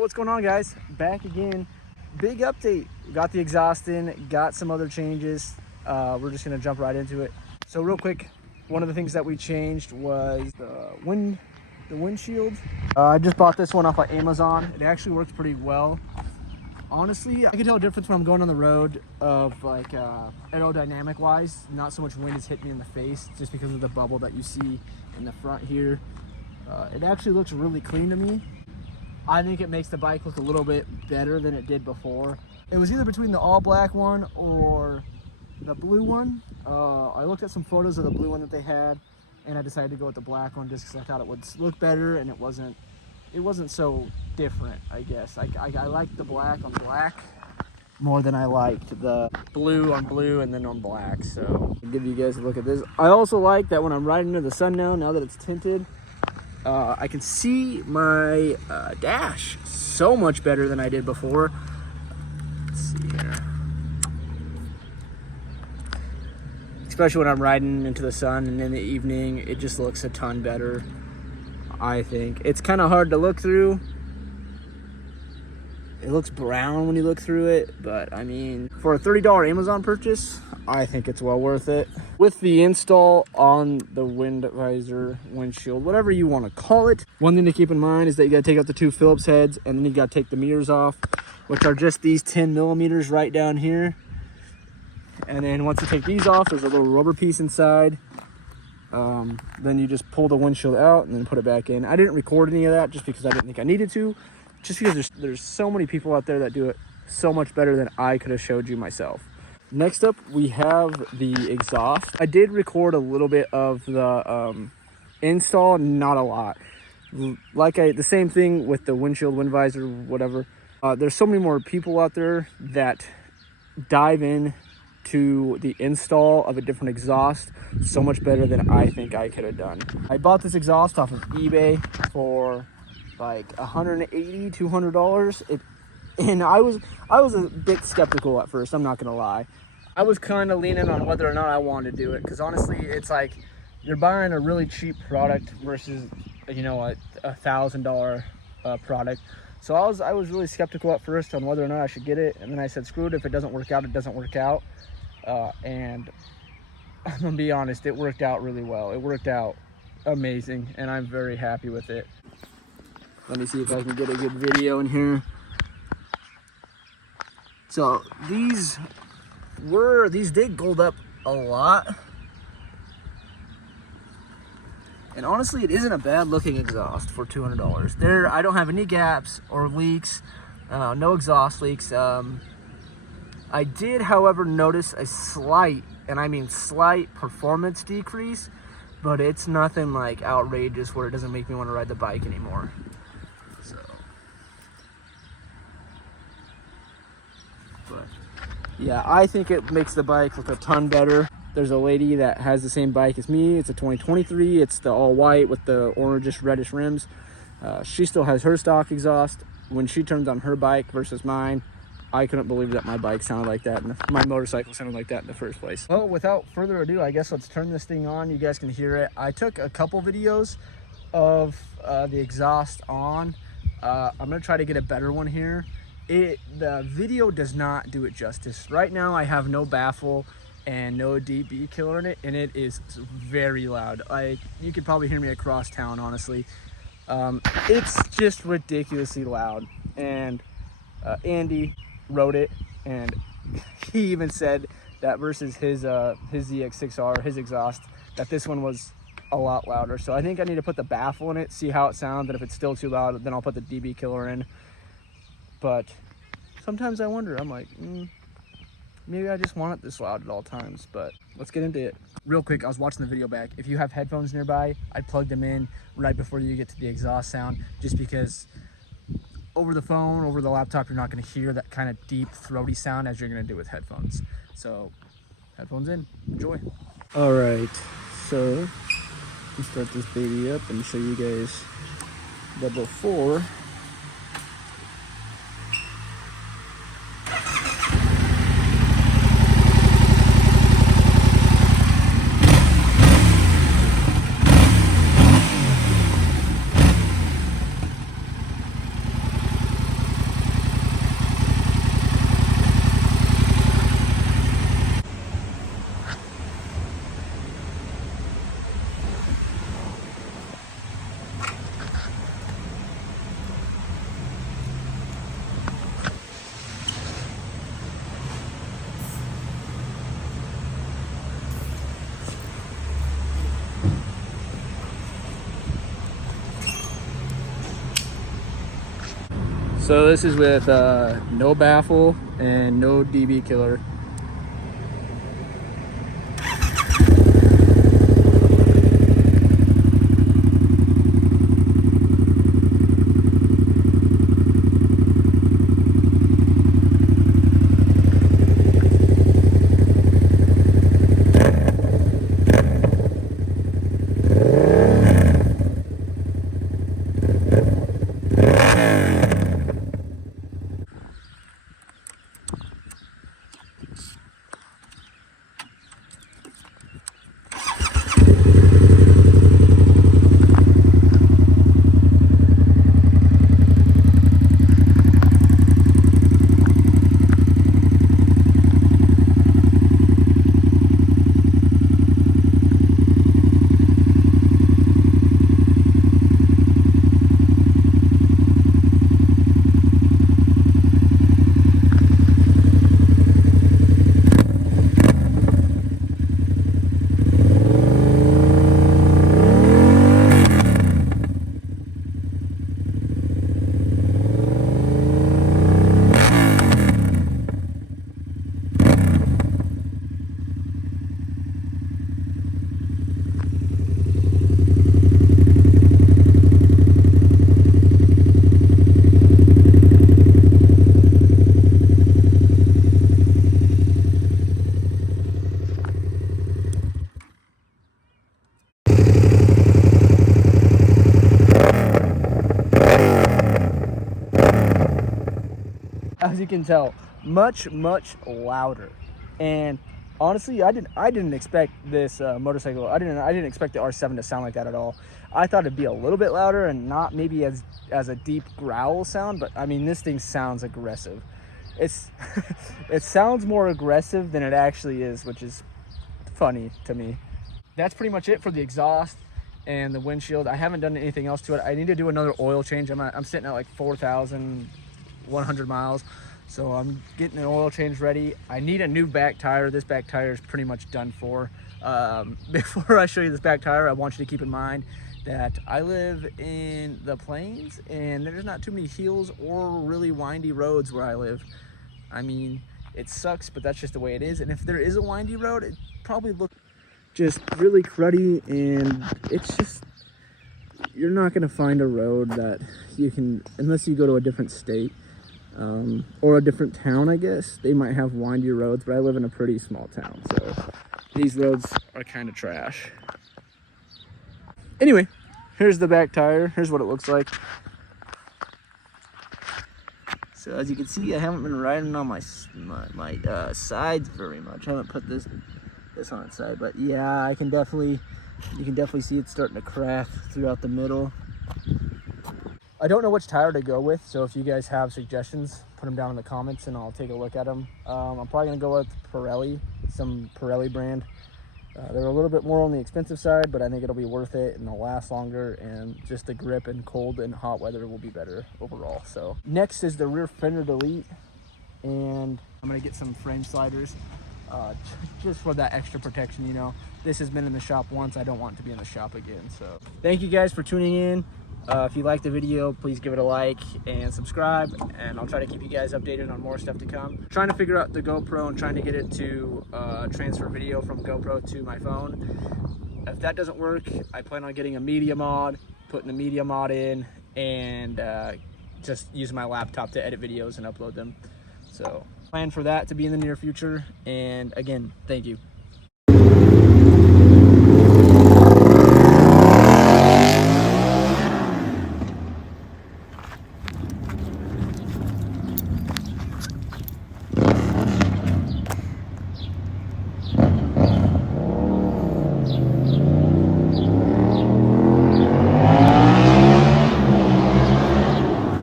What's going on, guys? Back again. Big update. Got the exhaust in, got some other changes. We're just gonna jump right into it. So real quick, one of the things that we changed was the windshield. I just bought this one off of Amazon. It actually works pretty well. Honestly, I can tell a difference when I'm going on the road of like aerodynamic wise. Not so much wind is hitting me in the face just because of the bubble that you see in the front here. It actually looks really clean to me. I think it makes the bike look a little bit better than it did before. It was either between the all black one or the blue one. I looked at some photos of the blue one that they had, and I decided to go with the black one just because I thought it would look better and it wasn't so different, I guess. I liked the black on black more than I liked the blue on blue and then on black. So I'll give you guys a look at this. I also like that when I'm riding into the sun now that it's tinted, I can see my dash so much better than I did before. Let's see here. Especially when I'm riding into the sun and in the evening, it just looks a ton better, I think. It's kind of hard to look through. It looks brown when you look through it, but I mean, for a $30 Amazon purchase, I think it's well worth it. With the install on the wind visor, windshield, whatever you want to call it, one thing to keep in mind is that you got to take out the two Phillips heads, and then you got to take the mirrors off, which are just these 10 millimeters right down here. And then once you take these off, there's a little rubber piece inside. Then you just pull the windshield out and then put it back in. I didn't record any of that just because I didn't think I needed to. Just because there's so many people out there that do it so much better than I could have showed you myself. Next up, we have the exhaust. I did record a little bit of the install, not a lot. The same thing with the windshield, wind visor, whatever. There's so many more people out there that dive in to the install of a different exhaust so much better than I think I could have done. I bought this exhaust off of eBay for like $180, $200. And I was a bit skeptical at first, I'm not gonna lie. I was kind of leaning on whether or not I wanted to do it, because honestly, it's like you're buying a really cheap product versus, you know, a $1,000 product. So I was really skeptical at first on whether or not I should get it, and then I said, screw it, if it doesn't work out, it doesn't work out. And I'm gonna be honest, it worked out really well. It worked out amazing, and I'm very happy with it. Let me see if I can get a good video in here. So these did gold up a lot, and honestly, it isn't a bad looking exhaust for $200. I don't have any gaps or leaks, no exhaust leaks. I did, however, notice a slight, and I mean slight, performance decrease, but it's nothing like outrageous where it doesn't make me want to ride the bike anymore. So, but yeah, I think it makes the bike look a ton better. There's a lady that has the same bike as me. It's a 2023. It's the all white with the orangish reddish rims. She still has her stock exhaust. When she turns on her bike versus mine, I couldn't believe that my bike sounded like that and my motorcycle sounded like that in the first place. Well, without further ado, I guess let's turn this thing on. You guys can hear it. I took a couple videos of the exhaust on. I'm gonna try to get a better one here. The video does not do it justice. Right now I have no baffle and no dB killer in it, and it is very loud. You could probably hear me across town, honestly. It's just ridiculously loud. And Andy wrote it, and he even said that versus his ZX6R, his exhaust, that this one was a lot louder. So I think I need to put the baffle in it, see how it sounds, and if it's still too loud, then I'll put the dB killer in. But sometimes I wonder, I'm like, maybe I just want it this loud at all times. But let's get into it. Real quick, I was watching the video back. If you have headphones nearby, I'd plug them in right before you get to the exhaust sound, just because over the phone, over the laptop, you're not going to hear that kind of deep, throaty sound as you're going to do with headphones. So, headphones in. Enjoy. All right, so let's start this baby up and show you guys the before. So this is with no baffle and no DB killer. As you can tell, much louder. And honestly, I didn't expect this motorcycle. I didn't expect the R7 to sound like that at all. I thought it'd be a little bit louder and not maybe as a deep growl sound, but I mean, this thing sounds aggressive. It's it sounds more aggressive than it actually is, which is funny to me. That's pretty much it for the exhaust and the windshield. I haven't done anything else to it. I need to do another oil change. I'm sitting at like 4,100 miles, so I'm getting an oil change ready. I need a new back tire. This back tire is pretty much done for. Before I show you this back tire, I want you to keep in mind that I live in the plains and there's not too many hills or really windy roads where I live. I mean, it sucks, but that's just the way it is. And if there is a windy road, it probably looks just really cruddy, and it's just, you're not going to find a road that you can, unless you go to a different state or a different town. I guess they might have windy roads, but I live in a pretty small town, so these roads are kind of trash. Anyway, here's the back tire. Here's what it looks like. So as you can see, I haven't been riding on my sides very much. I haven't put this on its side, but yeah, you can definitely see it starting to crack throughout the middle. I don't know which tire to go with, so if you guys have suggestions, put them down in the comments and I'll take a look at them. I'm probably gonna go with Pirelli, some Pirelli brand. They're a little bit more on the expensive side, but I think it'll be worth it and they'll last longer, and just the grip in cold and hot weather will be better overall. So next is the rear fender delete, and I'm gonna get some frame sliders just for that extra protection. You know, this has been in the shop once, I don't want it to be in the shop again. So thank you guys for tuning in. If you liked the video, please give it a like and subscribe, and I'll try to keep you guys updated on more stuff to come. Trying to figure out the GoPro and trying to get it to transfer video from GoPro to my phone. If that doesn't work, I plan on getting a media mod, putting the media mod in, and just using my laptop to edit videos and upload them. So plan for that to be in the near future. And again, thank you.